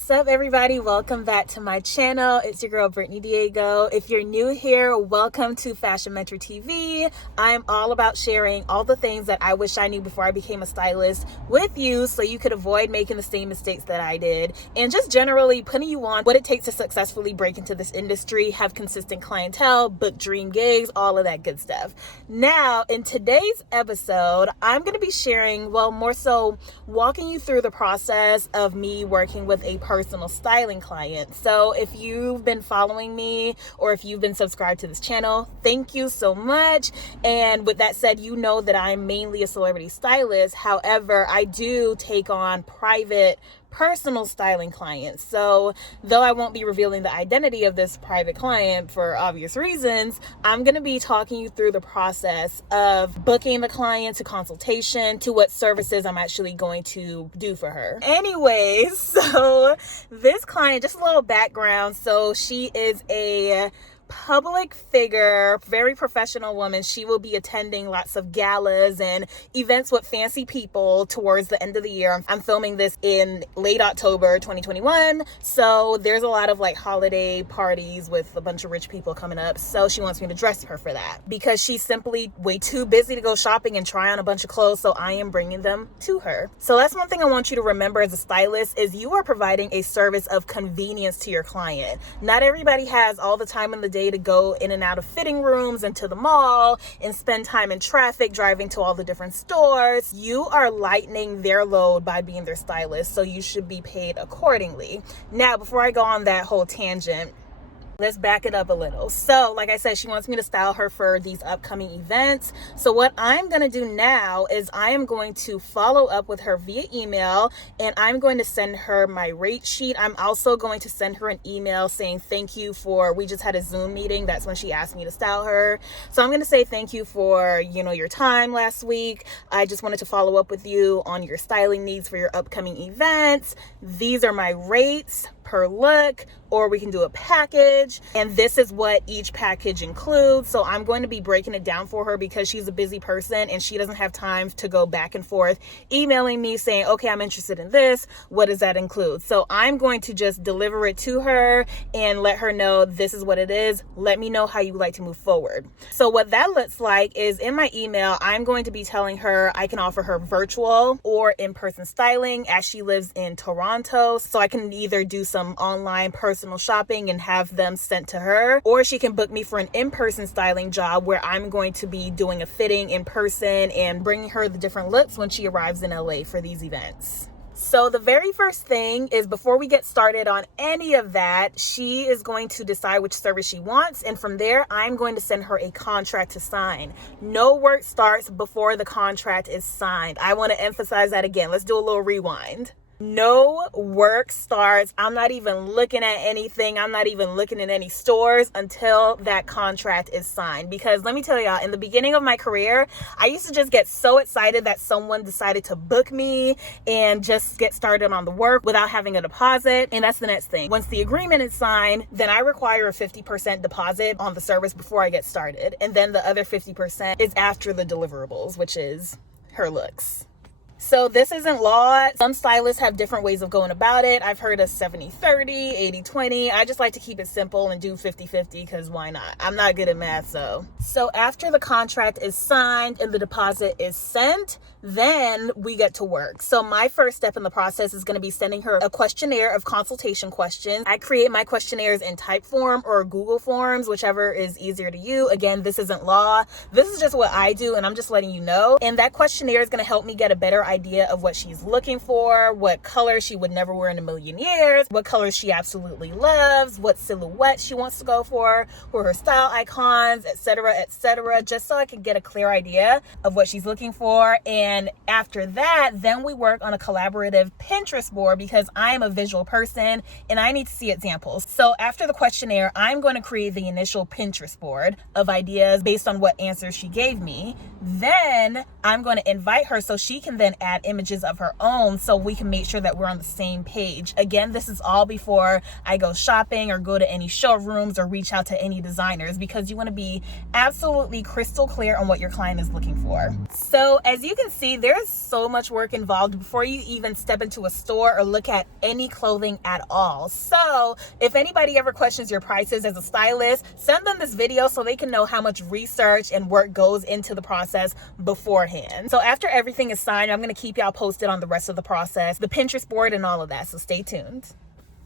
What's up, everybody? Welcome back to my channel. It's your girl Brittany Diego. If you're new here, welcome to Fashion Mentor TV. I'm all about sharing all the things that I wish I knew before I became a stylist with you so you could avoid making the same mistakes that I did, and just generally putting you on what it takes to successfully break into this industry, have consistent clientele, book dream gigs, all of that good stuff. Now, in today's episode, I'm going to be sharing, more so walking you through the process of me working with a personal styling client. So if you've been following me or if you've been subscribed to this channel, thank you so much. And with that said, you know that I'm mainly a celebrity stylist. However, I do take on private personal styling clients. So though I won't be revealing the identity of this private client for obvious reasons, I'm going to be talking you through the process of booking the client to consultation to what services I'm actually going to do for her. Anyways, so this client, just a little background. So she is a public figure, very professional woman. She will be attending lots of galas and events with fancy people towards the end of the year. I'm filming this in late October 2021, so there's a lot of like holiday parties with a bunch of rich people coming up. So she wants me to dress her for that because she's simply way too busy to go shopping and try on a bunch of clothes, so I am bringing them to her. So that's one thing I want you to remember as a stylist, is you are providing a service of convenience to your client. Not everybody has all the time in the day to go in and out of fitting rooms and to the mall and spend time in traffic driving to all the different stores. You are lightening their load by being their stylist, so you should be paid accordingly. Now, before I go on that whole tangent, let's back it up a little. So like I said, she wants me to style her for these upcoming events. So what I'm going to do now is I am going to follow up with her via email, and I'm going to send her my rate sheet. I'm also going to send her an email saying thank you for, we just had a Zoom meeting. That's when she asked me to style her. So I'm going to say thank you for, your time last week. I just wanted to follow up with you on your styling needs for your upcoming events. These are my rates per look, or we can do a package, and this is what each package includes. So I'm going to be breaking it down for her because she's a busy person and she doesn't have time to go back and forth emailing me saying, okay, I'm interested in this, what does that include? So I'm going to just deliver it to her and let her know this is what it is. Let me know how you would like to move forward. So what that looks like is, in my email, I'm going to be telling her I can offer her virtual or in-person styling as she lives in Toronto. So I can either do some online personal shopping and have them sent to her, or she can book me for an in-person styling job where I'm going to be doing a fitting in person and bringing her the different looks when she arrives in LA for these events. So the very first thing is, before we get started on any of that, she is going to decide which service she wants, and from there I'm going to send her a contract to sign. No work starts before the contract is signed. I want to emphasize that again. Let's do a little rewind. No work starts. I'm not even looking at anything. I'm not even looking at any stores until that contract is signed. Because let me tell y'all, in the beginning of my career, I used to just get so excited that someone decided to book me and just get started on the work without having a deposit. And that's the next thing. Once the agreement is signed, then I require a 50% deposit on the service before I get started. And then the other 50% is after the deliverables, which is her looks. So this isn't law. Some stylists have different ways of going about it. I've heard of 70-30, 80-20. I just like to keep it simple and do 50-50 because why not? I'm not good at math, so. So after the contract is signed and the deposit is sent, then we get to work. So my first step in the process is going to be sending her a questionnaire of consultation questions. I create my questionnaires in type form or Google Forms, whichever is easier to you. Again, this isn't law. This is just what I do, and I'm just letting you know. And that questionnaire is going to help me get a better idea of what she's looking for, what colors she would never wear in a million years, what colors she absolutely loves, what silhouette she wants to go for, who are her style icons, etc., just so I can get a clear idea of what she's looking for. And after that, then we work on a collaborative Pinterest board because I am a visual person and I need to see examples. So after the questionnaire, I'm going to create the initial Pinterest board of ideas based on what answers she gave me. Then I'm going to invite her so she can then add images of her own so we can make sure that we're on the same page. Again, this is all before I go shopping or go to any showrooms or reach out to any designers, because you want to be absolutely crystal clear on what your client is looking for. So as you can see, there's so much work involved before you even step into a store or look at any clothing at all. So if anybody ever questions your prices as a stylist, send them this video so they can know how much research and work goes into the process beforehand. So after everything is signed, I'm going to keep y'all posted on the rest of the process, the Pinterest board and all of that. So stay tuned.